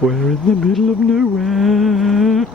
We're in the middle of nowhere.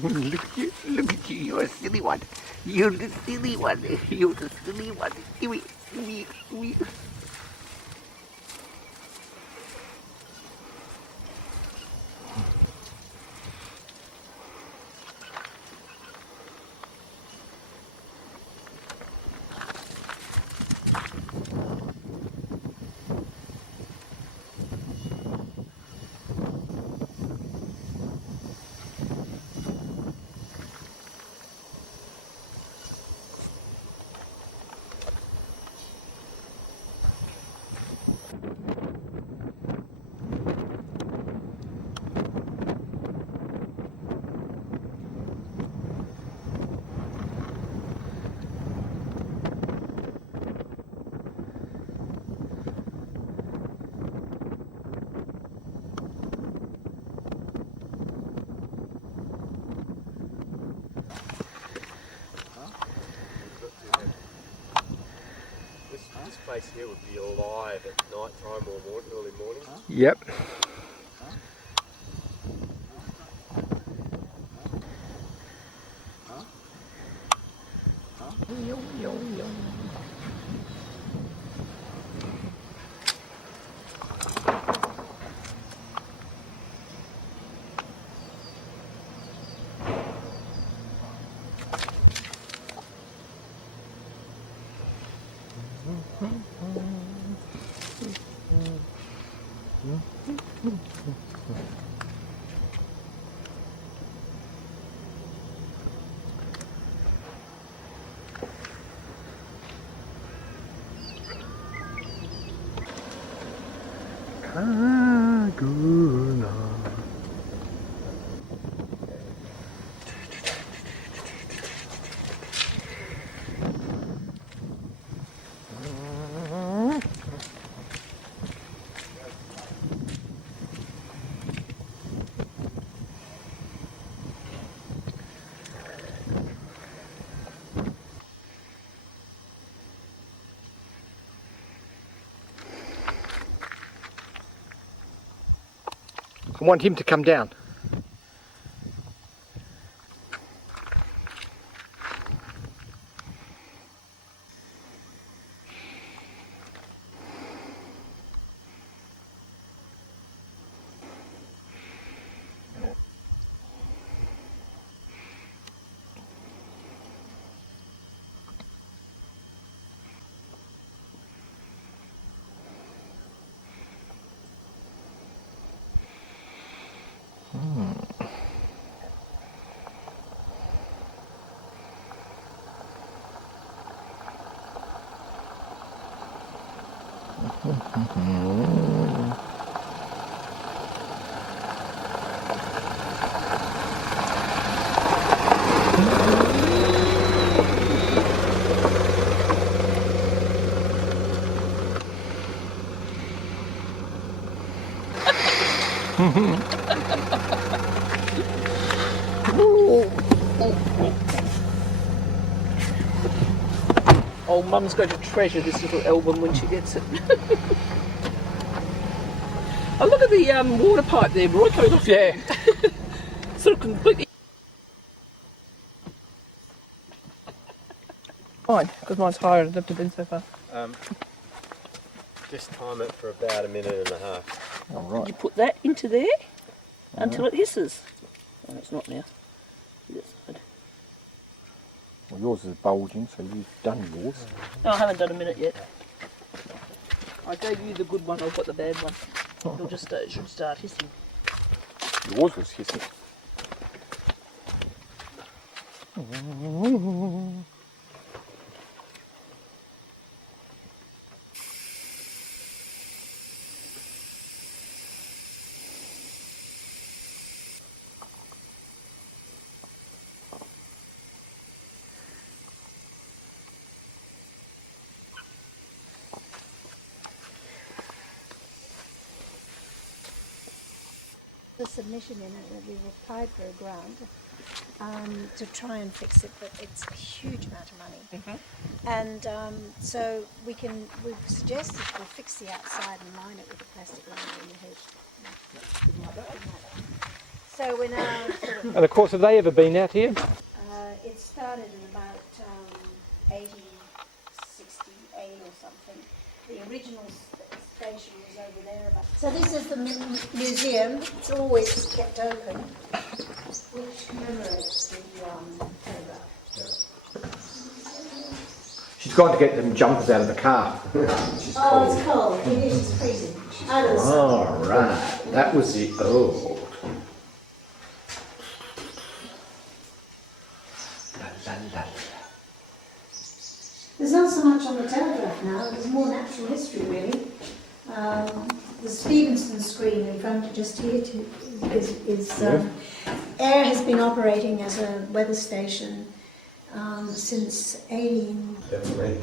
Look at you, you're a silly one. You're the silly one. You're the silly one. Gimme. This place here would be alive at night time or early morning. Yep. Kaguna. I want him to come down. Oh, Mum's going to treasure this little album when she gets it. Oh, look at the water pipe there, Roy, coming off. Yeah. Sort of completely... Fine, because mine's higher, I'd have to been so far. Just time it for about a minute and a half. All right. You put that into there until it hisses. Oh, it's not now. This side. Well, yours is bulging, so you've done yours. No, I haven't done a minute yet. I gave you the good one, I've got the bad one. It'll just it should start hissing. Yours was hissing. The submission in it that we've applied for a grant to try and fix it, but it's a huge amount of money. And so we've suggested we fix the outside and line it with a plastic liner in the hedge. So we're now sort of, And of course, have they ever been out here? it started in about 1868 or something. The original station was over there. So this is the museum. It's always kept open, which commemorates the photograph. She's gone to get them jumpers out of the car. It's cold. It is. It's freezing. Out of the sun. All right. That was the old. There's not so much on the telegraph now. There's more natural history, really. The Stevenson screen in front of just here Air has been operating as a weather station since 18. Definitely.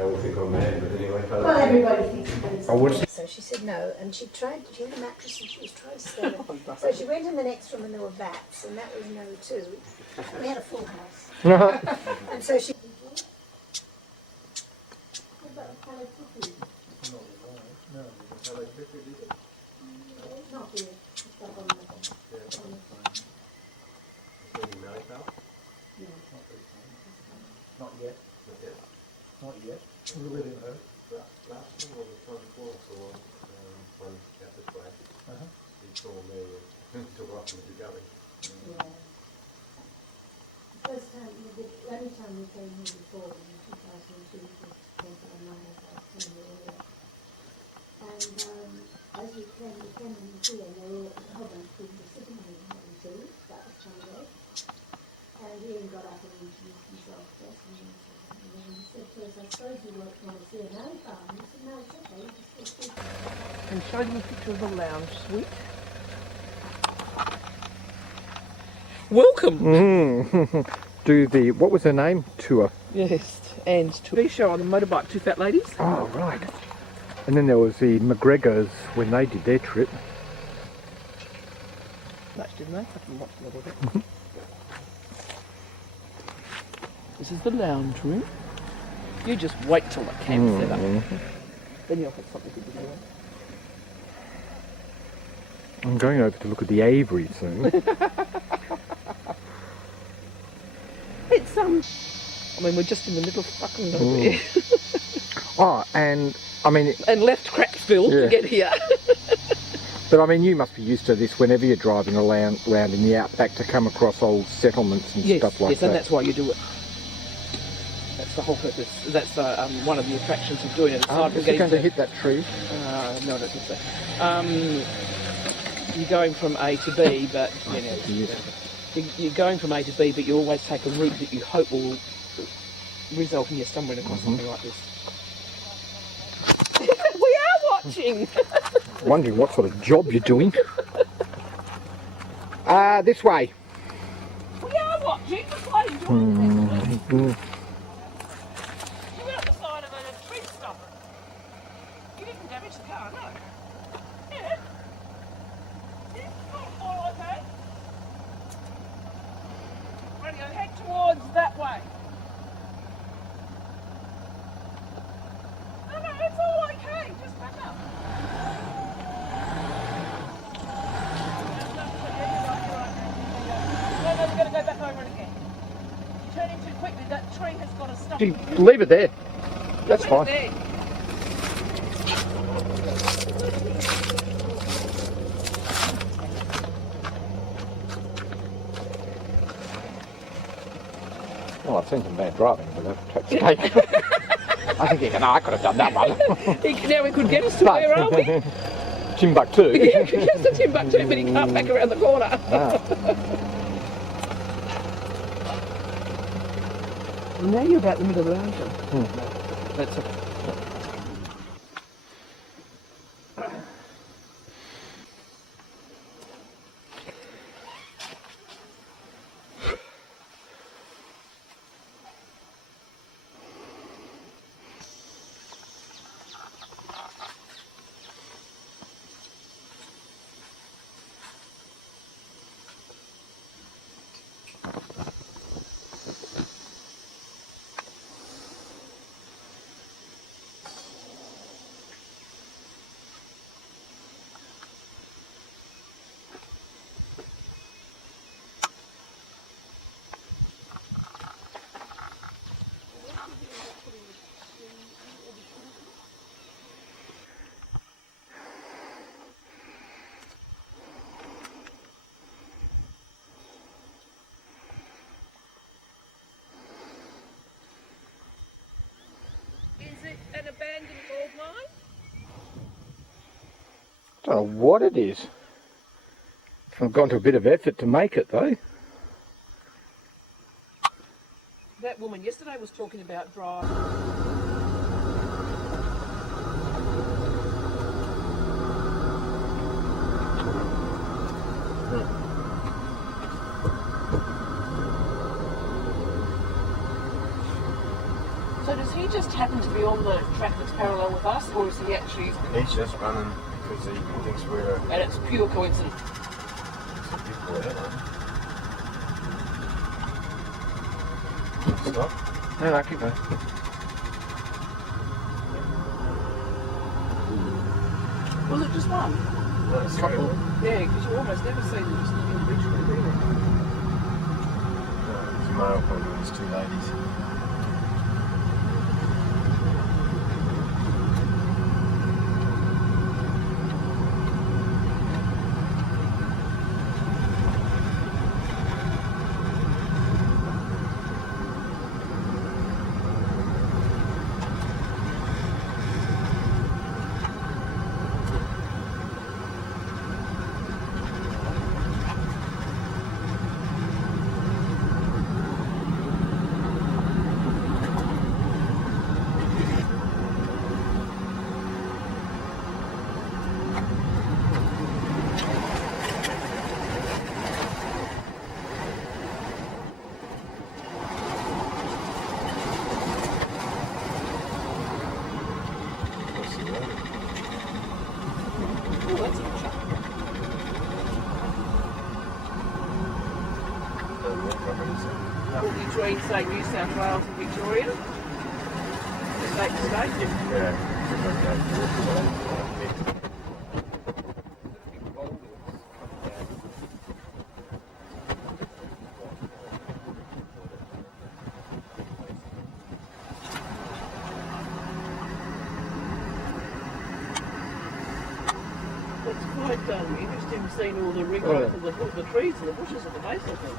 I will think I'm mad, but anyway. Well, everybody thinks it's I would. So she said no, and she had a mattress and she was trying to stay there. So she went in the next room and there were vats, and that was no too. We had a full house. And so she... Not here. It's got one of them. Not yet. Not yet. We're within her. Last time I was trying to call us one out this way. He saw me and took off and was going. Yeah. The first time, the only time we came here before in 2002 was 2009, and as we came in here, and there were a whole bunch of people sitting here having tea. That was Sunday. And Ian got up and introduced himself to us, and then he said to us, I suppose you won't want to see an owl farm. And I said, no, it's okay, you just go see. And show them a picture of the lounge suite. Welcome! Do the, what was her name? Tour. Yes, and TV show on the motorbike, Two Fat Ladies. Oh, right. And then there was the McGregors when they did their trip. Much, didn't they? I can watch a little bit. This is the lounge room. You just wait till the camp's set up. Then you'll have something good to do. I'm going over to look at the aviary soon. It's I mean, we're just in the middle of fucking nowhere. Oh, and I mean, And left Cracksville to get here. but I mean, you must be used to this whenever you're driving around in the outback to come across old settlements and stuff like that. Yes, and that's why you do it. That's the whole purpose. That's one of the attractions of doing it. Is it going to hit that tree? No, I don't think so. You're going from A to B, but you know, you're going from A to B, but you always take a route that you hope will result in you stumbling across something like this. We are watching. Wondering what sort of job you're doing. This way. We are watching. That's why you're doing this. You're out the side of a tree stump. You didn't damage the car, no. Yeah. Yeah, all okay. Radio, head towards that way. No, it's all okay. Just back up. No, we've got to go back over it again. You're turning too quickly. That tree has got to stop. Leave it there. That's Leave fine. it there. Well, I've seen some bad driving, but that's okay. I think thinking, I could have done that one. Now we could get us to where are we? Timbuktu. Yeah, just a Timbuktu, but he can't back around the corner. Well, now you're about the middle of the ocean. That's okay. Is it an abandoned gold mine? I don't know what it is. I've gone to a bit of effort to make it though. That woman yesterday was talking about dry. So does he just happen to be on the track that's parallel with us, or is he actually... He's just running because he thinks we're a And it's pure coincidence. big whatever. Stop. No, keep going. Was it just one? No, it's couple. Yeah, because you almost never see them just individually, do you? It's a male probably, there's two ladies. Oh, that's a good shot. Between, say, New South Wales and Victoria? The state to state? Yeah. It's quite interesting seeing all the regrowth of the trees and the bushes at the base of them.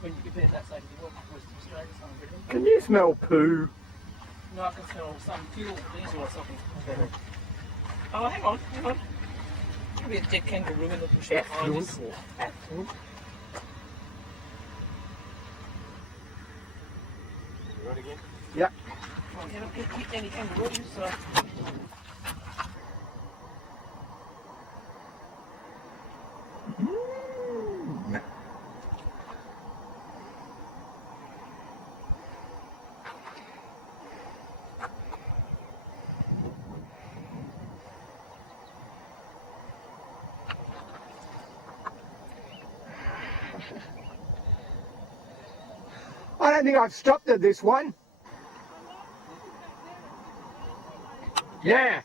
When you compare that, say, to the Western Australia, some of it. Can you smell poo? No, I can smell some fuel, diesel or something. Oh, hang on. Could be a dead kangaroo in the bush behind us. Right again? Yeah. Well, you haven't hit any kangaroos, so... I don't think I've stopped at this one. Yeah.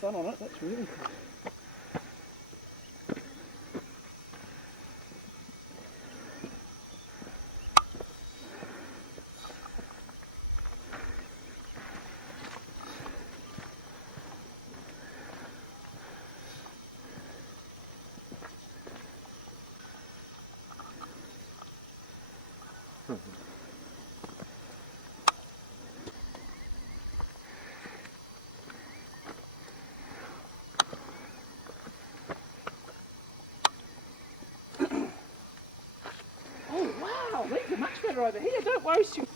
Sun on it, that's really cool. Oh wow, these are much better over here. Don't worry, Stu.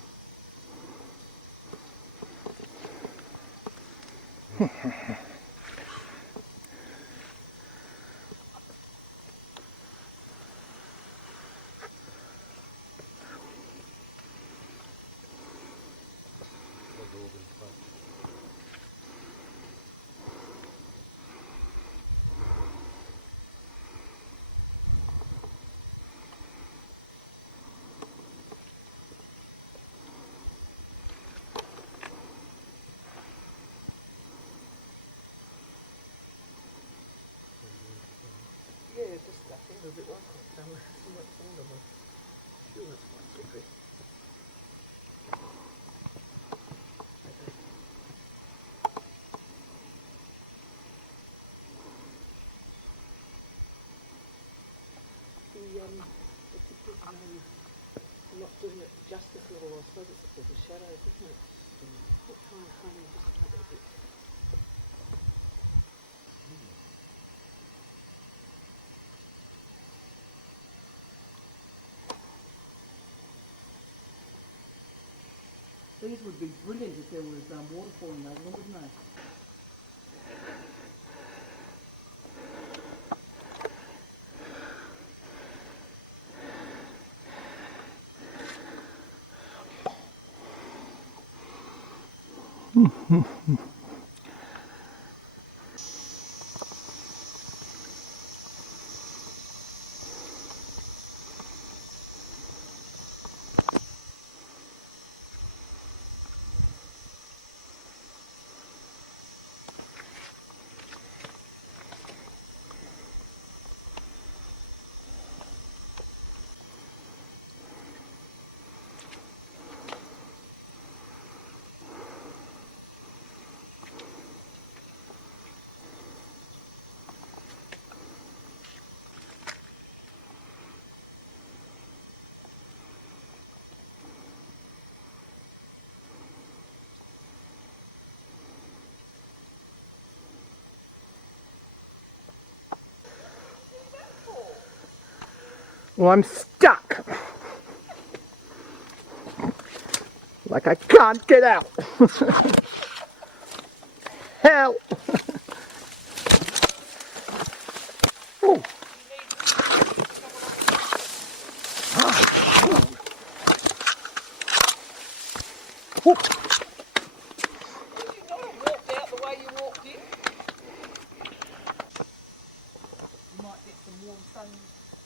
Yeah, just that end of it was quite somewhat wonderful. Sure, it's quite slippery. The pictures maybe not doing it justice at all. I suppose it's the shadows, isn't it? We'll try and come in just a little bit. These would be brilliant if there was waterfall in those, wouldn't they? Well, I'm stuck. Like I can't get out. Help! Oh. Oh. Did you not have walked out the way you walked in? You might get some warm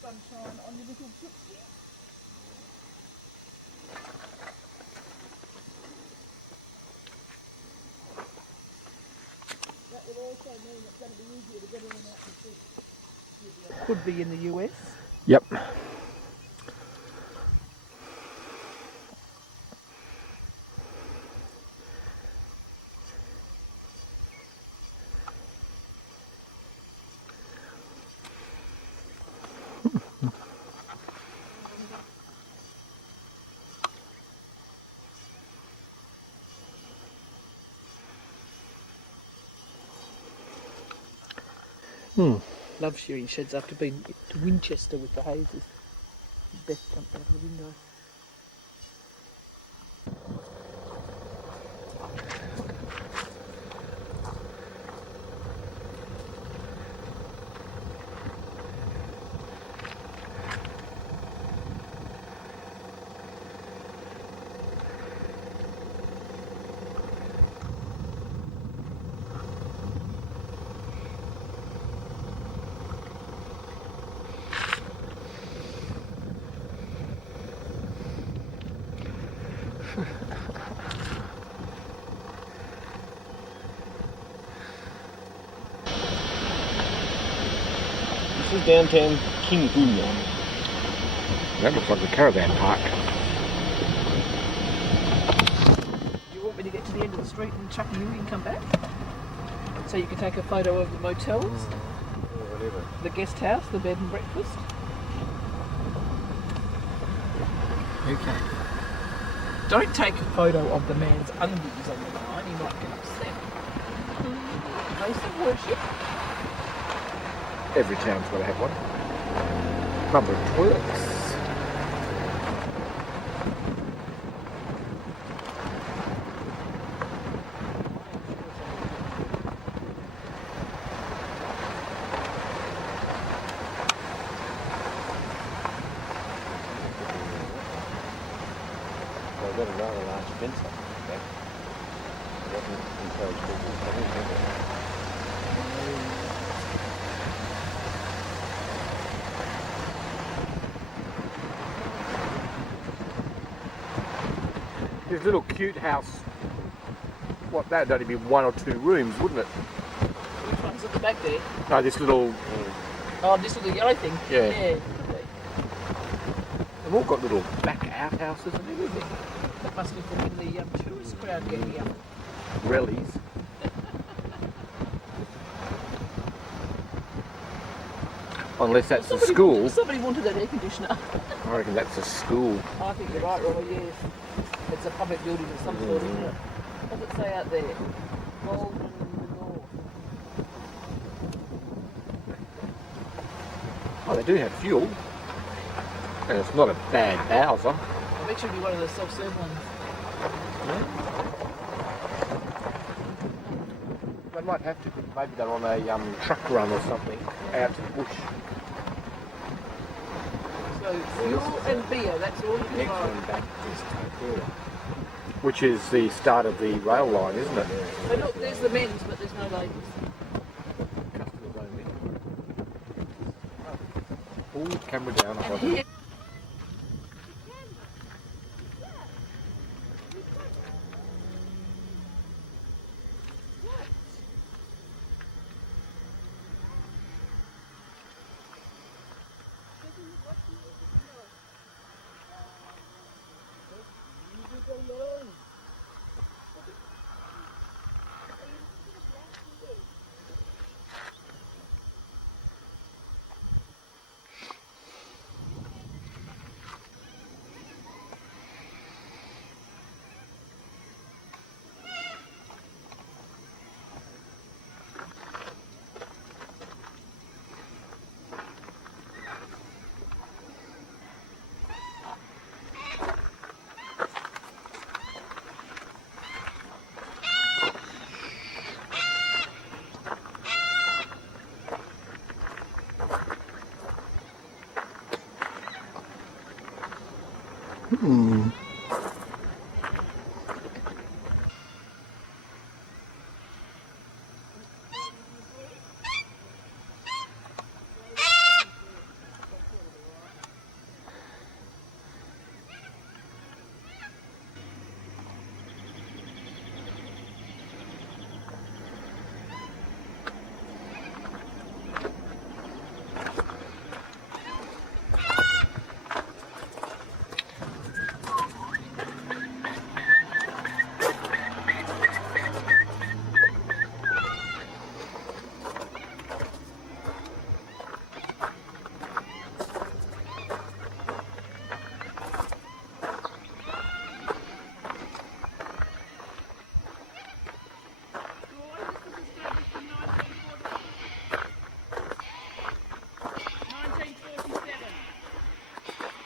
sunshine on your little foot here. That will also mean it's going to be easier to get in and out the sea. Could be in the US. Yep. Love shearing sheds after being to Winchester with the hazes. Beth jumped out of the window. This is downtown Kinghoonya. That looks like the caravan park. You want me to get to the end of the street and chuck you and come back? So you can take a photo of the motels, Or whatever. the guest house, the bed and breakfast. Okay. Don't take a photo of the man's undies on the line, he might get upset. Place of worship. Every town's got to have one. Number of toilets. They've got a rather large fence up there. They don't encourage people to come in, do they? This little cute house. What, that'd only be 1 or 2 rooms, wouldn't it? Which one's at the back there? No, this little. Oh, this little yellow thing? Yeah. Yeah. They've all got little back outhouses and everything. That must be for when the tourist crowd get here. Relies. Unless that's a school. Somebody wanted an air conditioner. I reckon that's a school. I think you're right, Roy, yes. It's a public building of some sort, isn't it? What does it say out there? Golden North. Oh, they do have fuel. And it's not a bad Bowser. I bet you'll be one of the self-serve ones. They might have to. Maybe they're on a truck run or something out to the bush. So fuel and beer, that's all you can Next buy. one back is Kaikoura. Which is the start of the rail line, isn't it? So look, there's the men's, but there's no ladies. Customers only. Oh, camera down. And here,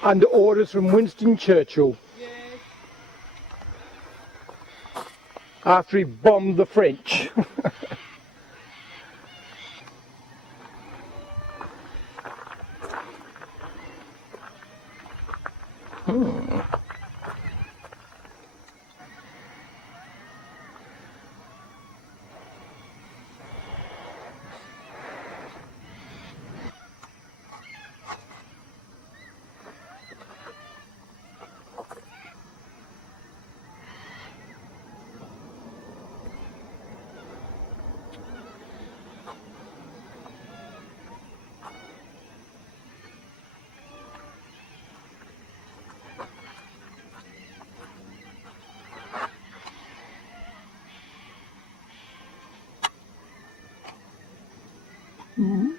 Under orders from Winston Churchill. After he bombed the French. You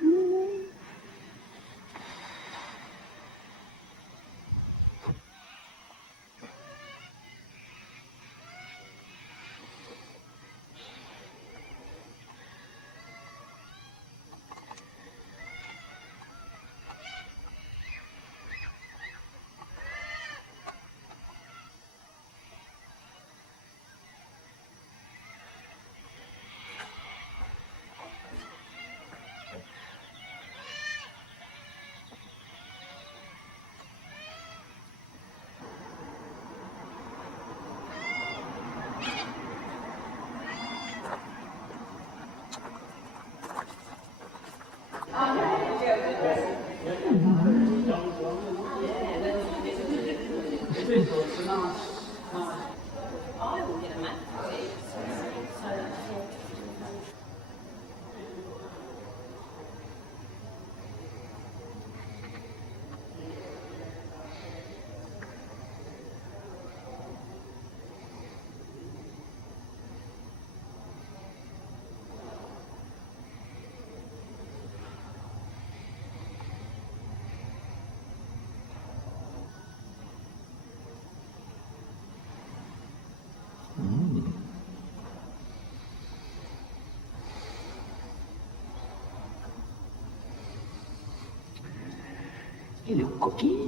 little cookie.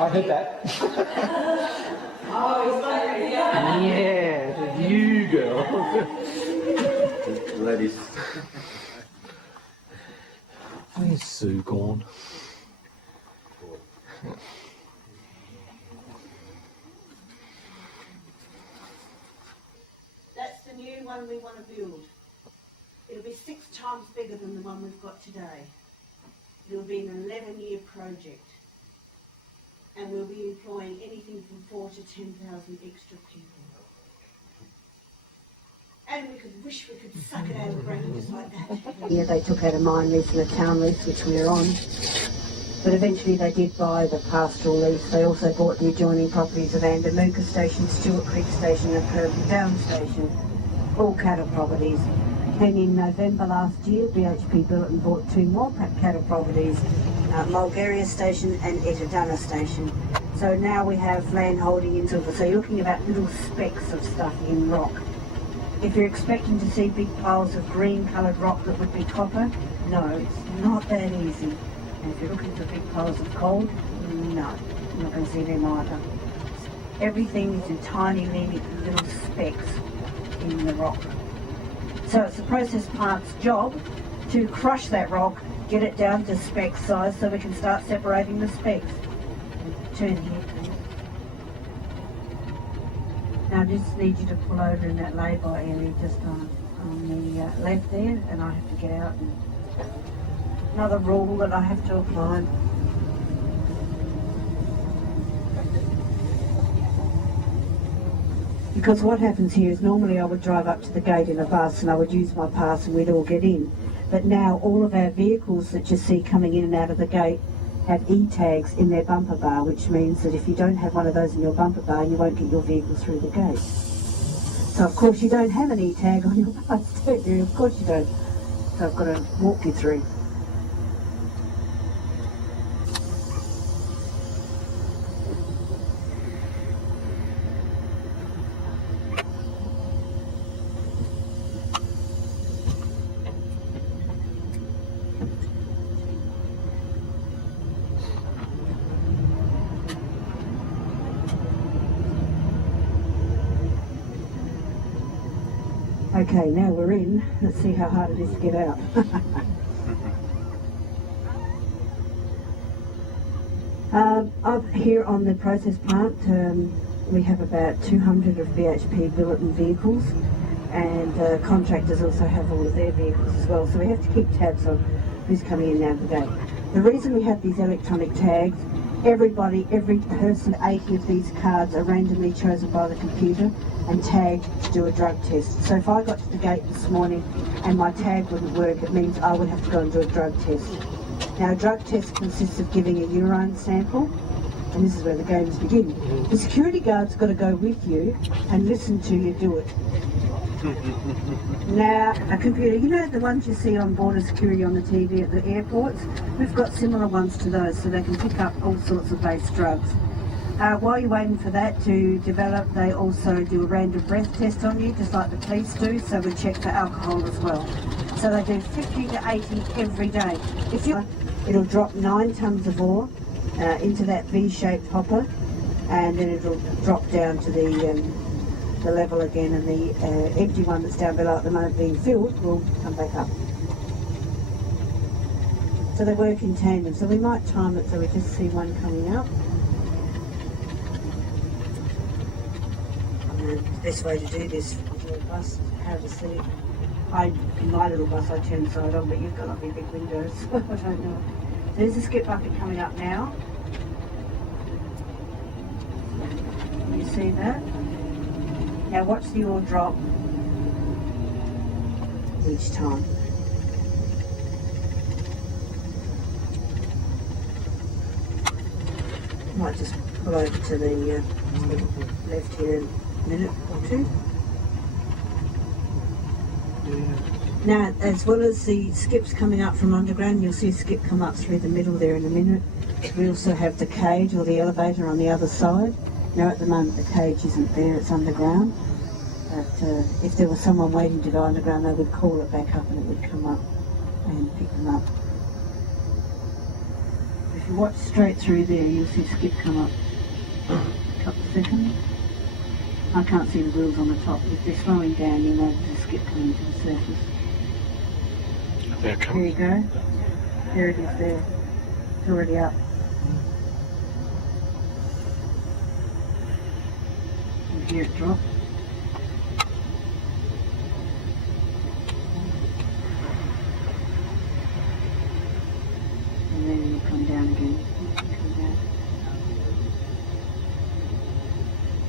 I heard that. Yeah, you girl. Ladies. Where's Sue gone? That's the new one we want to build. It'll be 6 times bigger than the one we've got today. It'll be an 11-year project. And we'll be employing anything from 4,000 to 10,000 extra people. And we could wish we could suck it out of the brain just like that. Yeah, they took out a mine lease and a town lease, which we were on. But eventually they did buy the pastoral lease. They also bought the adjoining properties of Andermooka Station, Stewart Creek Station and Kirby Down Station, all cattle properties. Then in November last year, BHP Billiton bought 2 more cattle properties, Mulgaria Station and Etadunna Station. So now we have land holding in silver. So you're looking about little specks of stuff in rock. If you're expecting to see big piles of green coloured rock that would be copper, no, it's not that easy. And if you're looking for big piles of coal, no, you're not going to see them either. Everything is in tiny little specks in the rock. So it's the process plant's job to crush that rock, get it down to speck size so we can start separating the specks. Turn here, please. Now I just need you to pull over in that lay-by area just on the left there, and I have to get out. And another rule that I have to apply. Because what happens here is normally I would drive up to the gate in a bus and I would use my pass and we'd all get in. But now all of our vehicles that you see coming in and out of the gate have E-tags in their bumper bar, which means that if you don't have one of those in your bumper bar, you won't get your vehicle through the gate. So of course you don't have an E-tag on your bus, do you? Of course you don't. So I've got to walk you through. Okay, now we're in. Let's see how hard it is to get out. Up here on the process plant, we have about 200 of BHP bulletin vehicles, and contractors also have all of their vehicles as well, so we have to keep tabs on who's coming in now today. The reason we have these electronic tags, every person, 80 of these cards are randomly chosen by the computer and tagged to do a drug test. So if I got to the gate this morning and my tag wouldn't work, it means I would have to go and do a drug test. Now, a drug test consists of giving a urine sample, and this is where the games begin. The security guard's got to go with you and listen to you do it. Now, a computer, you know the ones you see on border security on the TV at the airports? We've got similar ones to those, so they can pick up all sorts of base drugs. While you're waiting for that to develop, they also do a random breath test on you, just like the police do, so we check for alcohol as well. So they do 50 to 80 every day. It'll drop 9 tonnes of ore into that V-shaped hopper, and then it'll drop down to the level again, and the empty one that's down below at the moment being filled will come back up. So they work in tandem, so we might time it so we just see one coming up. And the best way to do this with your bus, how to see it. In my little bus I turn side on, but you've got lovely big windows, so I don't know. There's a skip bucket coming up now. You see that? Now watch the ore drop each time. Might just pull over to the left here in a minute or two. Now, as well as the skips coming up from underground, you'll see a skip come up through the middle there in a minute. We also have the cage or the elevator on the other side. Now at the moment the cage isn't there, it's underground. But if there was someone waiting to go underground, they would call it back up and it would come up and pick them up. If you watch straight through there, you'll see a skip come up. A couple of seconds. I can't see the wheels on the top. If they're slowing down, you know there's a skip coming to the surface. There it comes. There you go. There it is there. It's already up. You hear it drop. And then you come down again. Come down.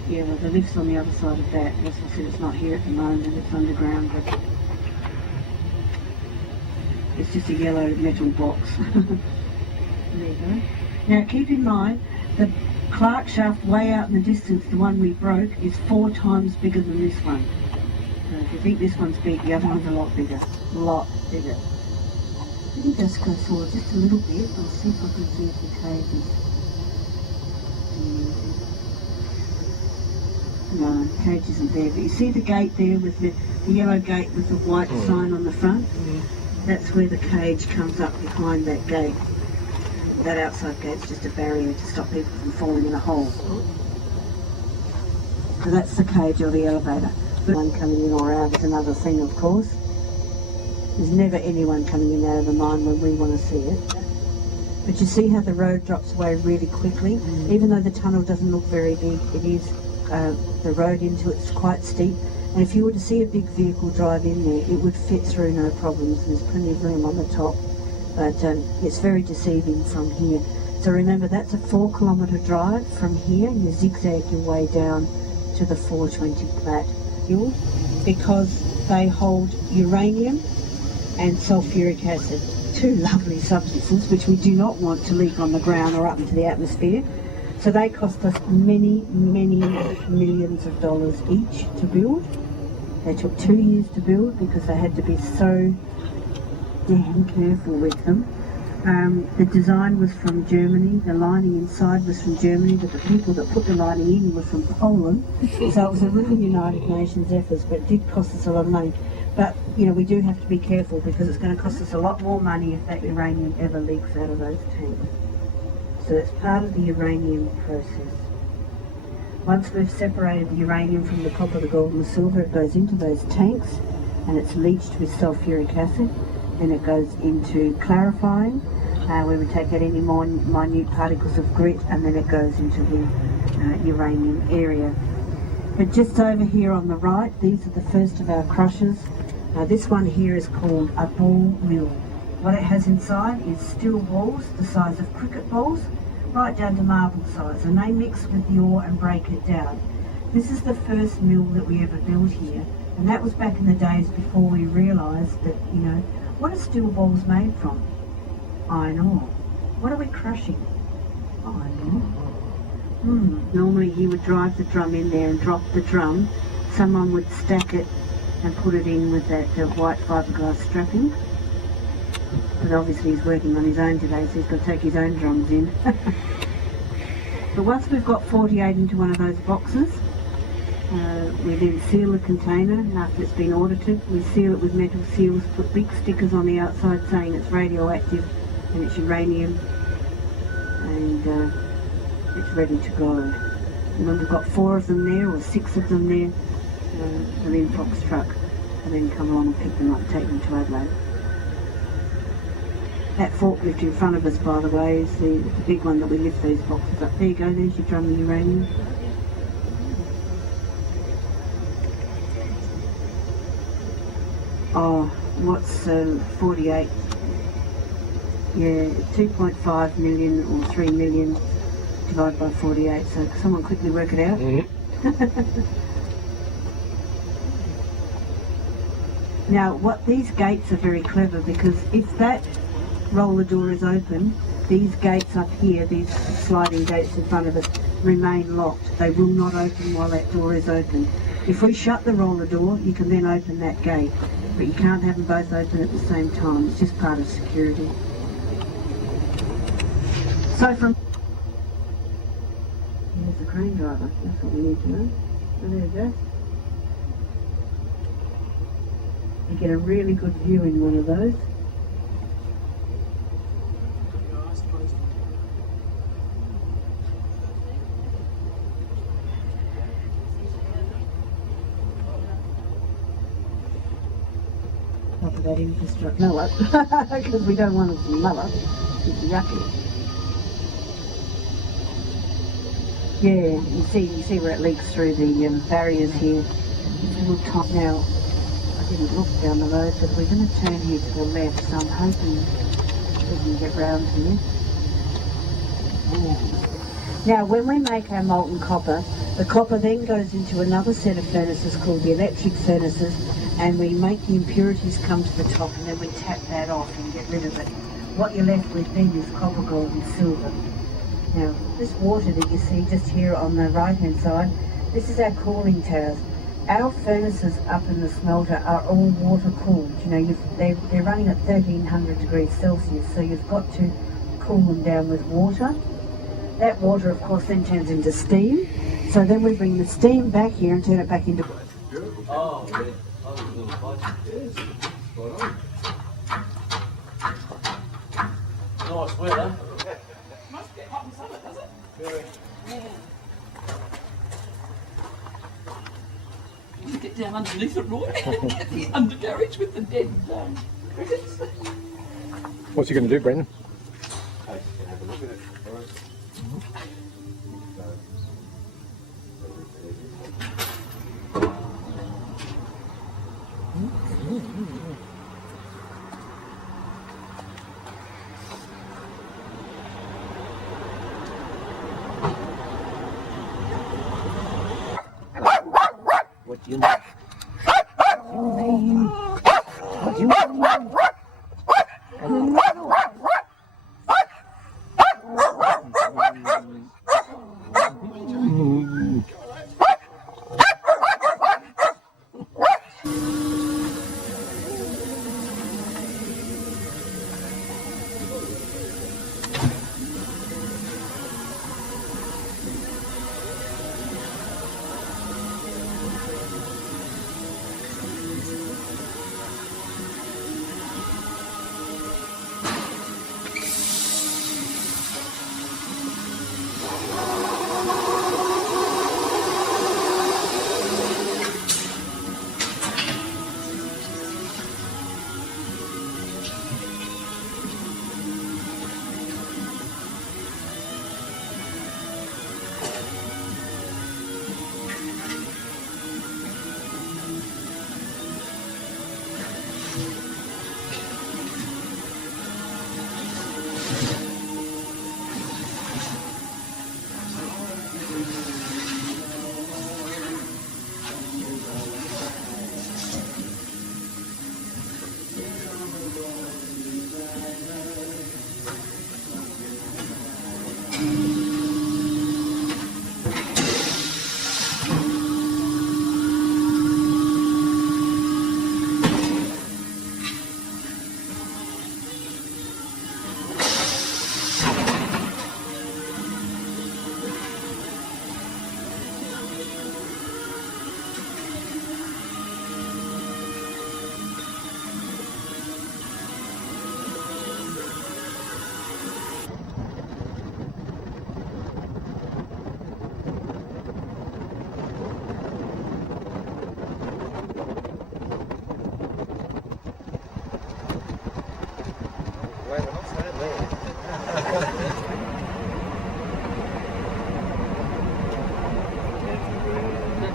Yeah, well, the lift's on the other side of that. As I said, it's not here at the moment, it's underground, but it's just a yellow metal box. There you go. Now keep in mind, the Clark shaft way out in the distance, the one we broke, is 4 times bigger than this one. So if you think this one's big, the other one's a lot bigger. A lot bigger. Let me just go forward just a little bit. I'll see if I can see if the cage is... No, the cage isn't there. But you see the gate there with the yellow gate with the white sign on the front? That's where the cage comes up behind that gate. That outside gate's just a barrier to stop people from falling in a hole. So that's the cage or the elevator. One coming in or out is another thing, of course. There's never anyone coming in and out of the mine when we want to see it. But you see how the road drops away really quickly? Even though the tunnel doesn't look very big, it is, the road into it's quite steep. And if you were to see a big vehicle drive in there, it would fit through no problems. There's plenty of room on the top. But it's very deceiving from here. So remember, that's a 4-kilometre drive from here. You zigzag your way down to the 420 plat fuel because they hold uranium and sulfuric acid, 2 lovely substances which we do not want to leak on the ground or up into the atmosphere. So they cost us many, many millions of dollars each to build. They took 2 years to build because they had to be so damn careful with them. The design was from Germany, the lining inside was from Germany, but the people that put the lining in were from Poland. So it was a really United Nations effort, but it did cost us a lot of money. But, you know, we do have to be careful because it's going to cost us a lot more money if that uranium ever leaks out of those tanks. So it's part of the uranium process. Once we've separated the uranium from the copper, the gold and the silver, it goes into those tanks and it's leached with sulfuric acid. Then it goes into clarifying, where we take out any more minute particles of grit, and then it goes into the uranium area. But just over here on the right, these are the first of our crushers. This one here is called a ball mill. What it has inside is steel balls the size of cricket balls, right down to marble size, and they mix with the ore and break it down. This is the first mill that we ever built here, and that was back in the days before we realised that, you know, what are steel balls made from? Iron ore. What are we crushing? Iron ore. Normally he would drive the drum in there and drop the drum. Someone would stack it and put it in with that white fiberglass strapping. But obviously he's working on his own today, so he's got to take his own drums in. But once we've got 48 into one of those boxes, we then seal the container after it's been audited. We seal it with metal seals, put big stickers on the outside saying it's radioactive and it's uranium, and it's ready to go. And when we've got 4 of them there, or 6 of them there, the Linfox truck will then come along and pick them up and take them to Adelaide. That forklift in front of us, by the way, is the big one that we lift these boxes up. There you go, there's your drum of uranium. Oh, what's 48? Yeah, 2.5 million or 3 million divided by 48, so can someone quickly work it out? Now, these gates are very clever, because if that roller door is open, these gates up here, these sliding gates in front of us, remain locked. They will not open while that door is open. If we shut the roller door, you can then open that gate, but you can't have them both open at the same time. It's just part of security. So from... Here's the crane driver. That's what we need to know. So there you go. You get a really good view in one of those. Top of that infrastructure. No, because we don't want it to mull up. It's yucky. Yeah, you see where it leaks through the barriers here. It's a little top now. I didn't look down the road, but we're going to turn here to the left, so I'm hoping we can get round here. Yeah. Now, when we make our molten copper, the copper then goes into another set of furnaces called the electric furnaces, and we make the impurities come to the top, and then we tap that off and get rid of it. What you're left with then is copper, gold and silver. Now, this water that you see just here on the right-hand side, this is our cooling towers. Our furnaces up in the smelter are all water cooled. You know, they're running at 1300 degrees Celsius, so you've got to cool them down with water. That water, of course, then turns into steam. So then we bring the steam back here and turn it back into... Oh, yeah. Oh, there's a little pipe. Nice weather. Must get hot and summer, does it? Very. Yeah. You get down underneath it, Roy. Get the undercarriage with the dead crickets. What's he going to do, Brendan? Have a look at it. All right. What do you mean? What do you mean?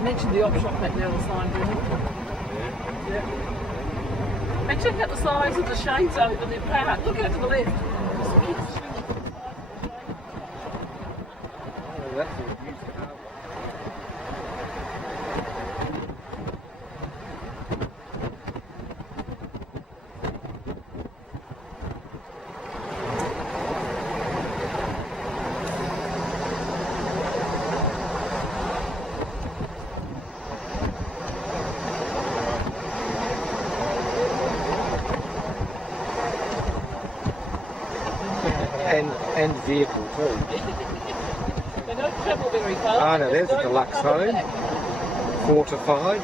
mentioned the op shop back down the sign, didn't you? Yeah. And check out the size of the shades over the park. Look out to the left. And vehicle too. They don't travel very far. Ah, no, there's a Just go deluxe up the home. back. Fortified.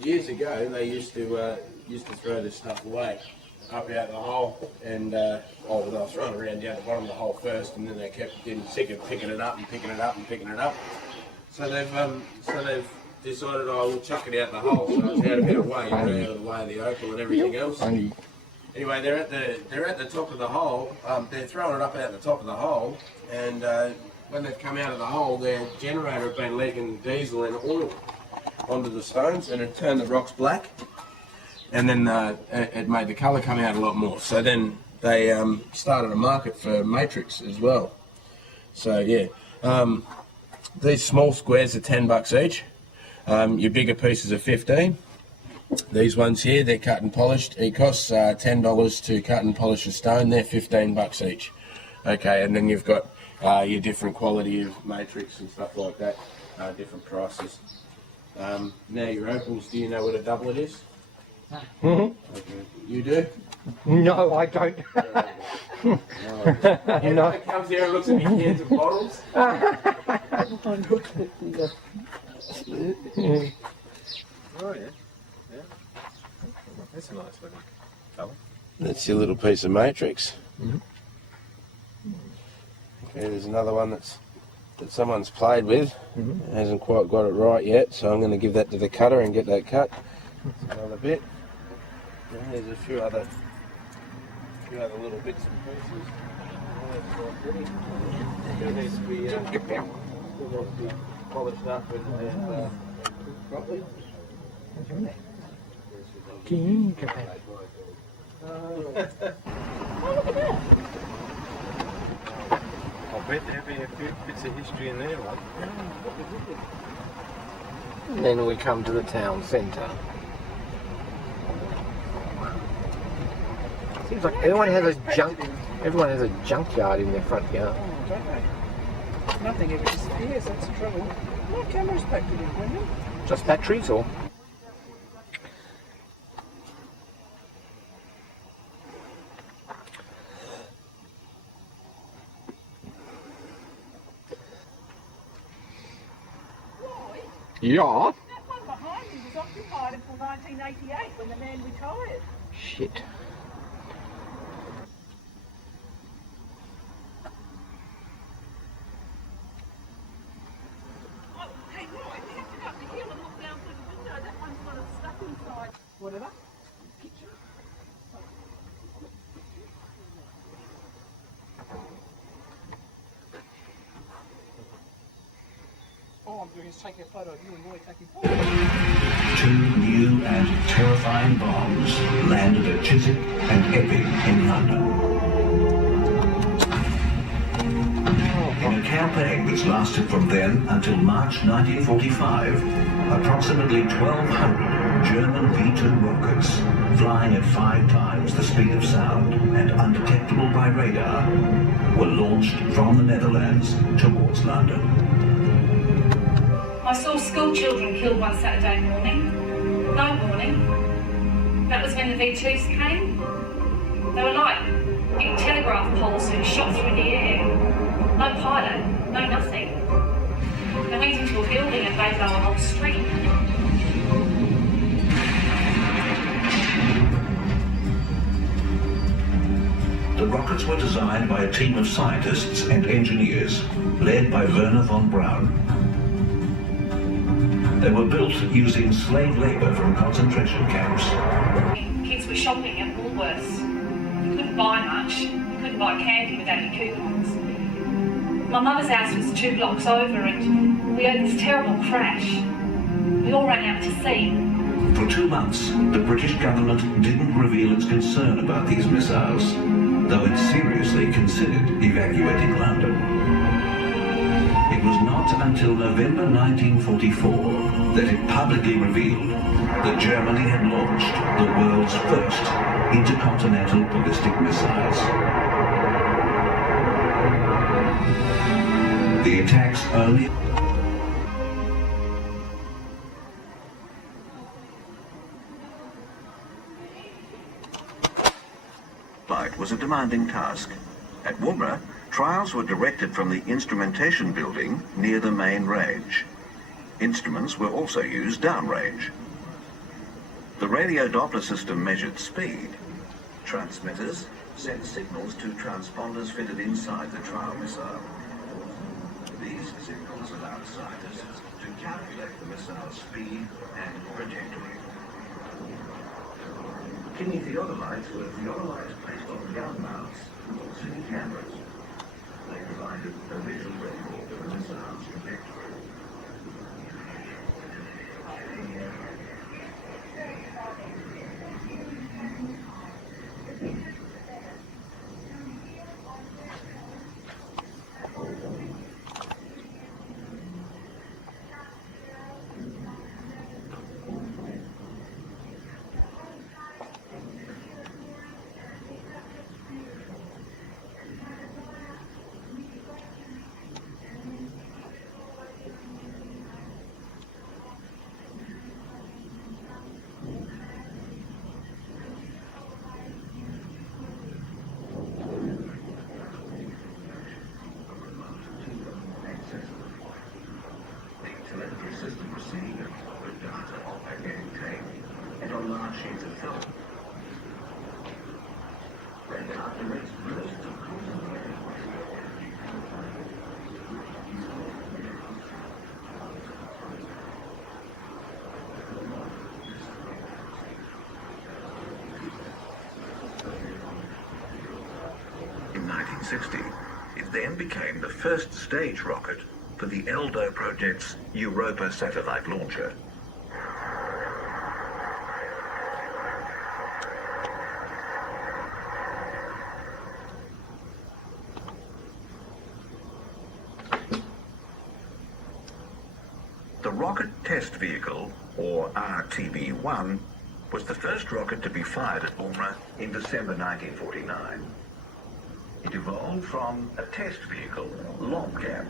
Years ago, they used to throw this stuff away up out the hole, and they were throwing it around down the bottom of the hole first, and then they kept getting sick of picking it up and picking it up and picking it up. So they've decided, oh, we'll chuck it out the hole, so it's out of our way, out of the way of the opal and everything else. Anyway, they're at the top of the hole. They're throwing it up out the top of the hole, and when they've come out of the hole, their generator had been leaking diesel and oil onto the stones, and it turned the rocks black, and then it made the colour come out a lot more. So then they started a market for matrix as well. So yeah, these small squares are $10 each. Your bigger pieces are 15. These ones here, they're cut and polished. It costs $10 to cut and polish a stone. They're $15 each. Okay, and then you've got your different quality of matrix and stuff like that, different prices. Now your opals, do you know what a doublet is? Mm-hmm. Okay. You do? No, I don't. No. Everyone comes here and looks at me cans of bottles. Oh yeah, yeah. That's a nice looking colour. That's your little piece of matrix. Mm-hmm. Okay, there's another one that someone's played with. Mm-hmm. Hasn't quite got it right yet, so I'm going to give that to the cutter and get that cut. Another bit. And there's a few other little bits and pieces. Still needs to be polished up and properly. I'll bet there'll be a few bits of history in there, like. And then we come to the town centre. Seems like everyone has a junkyard in their front yard. Oh, don't they? Nothing ever disappears, that's the trouble. My camera's packed it in, wouldn't it? Just batteries or? Yeah. That one behind me was occupied until 1988 when the man retired. Shit. Oh, hey, right, you have to go up the hill and look down through the window. That one's got it stuck inside. Whatever. Picture. All I'm doing is taking a photo of you and Roy taking photos. Two new and terrifying bombs landed at Chiswick and Epping in London. In a campaign which lasted from then until March 1945, approximately 1,200 German V-2 rockets, flying at 5 times the speed of sound and undetectable by radar, were launched from the Netherlands towards London. I saw school children killed one Saturday morning. Night morning. That was when the V2s came. They were like big telegraph poles that shot through the air. No pilot, no nothing. They went into a building and laid low a whole street. The rockets were designed by a team of scientists and engineers, led by Werner von Braun. They were built using slave labour from concentration camps. Kids were shopping at Woolworths. You couldn't buy much. You couldn't buy candy without your coupons. My mother's house was 2 blocks over and we had this terrible crash. We all ran out to sea. For 2 months, the British government didn't reveal its concern about these missiles, though it seriously considered evacuating London. It was not until November 1944 that it publicly revealed that Germany had launched the world's first intercontinental ballistic missiles. The attacks only... Flight was a demanding task. At Woomera, trials were directed from the instrumentation building near the main range. Instruments were also used downrange. The radio Doppler system measured speed. Transmitters sent signals to transponders fitted inside the trial missile. These signals allowed scientists to calculate the missile's speed and trajectory. Kidney theodolites were theodolites placed on gun mounts with city cameras. They provided a visual record of the missile's trajectory. In 1960, it then became the first stage rocket for the ELDO project's Europa satellite launcher. The Rocket Test Vehicle, or RTV-1, was the first rocket to be fired at Woomera in December 1949. It evolved from a test vehicle, Lomcap,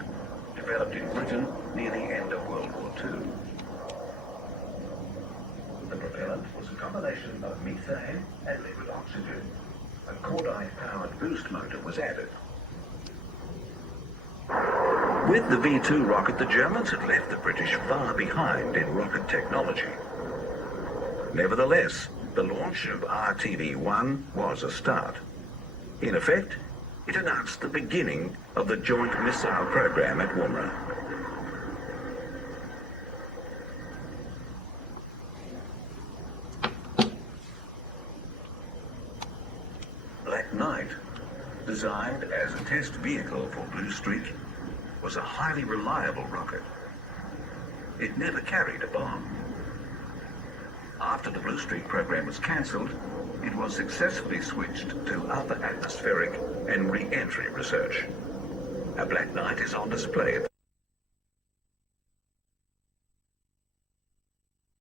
developed in Britain near the end of World War II. The propellant was a combination of methane and liquid oxygen. A cordite-powered boost motor was added. With the V2 rocket, the Germans had left the British far behind in rocket technology. Nevertheless, the launch of RTV-1 was a start. In effect, it announced the beginning of the joint missile program at Woomera. Black Knight, designed as a test vehicle for Blue Streak, was a highly reliable rocket. It never carried a bomb. After the Blue Streak program was cancelled, it was successfully switched to upper atmospheric and re-entry research. A Black Knight is on display at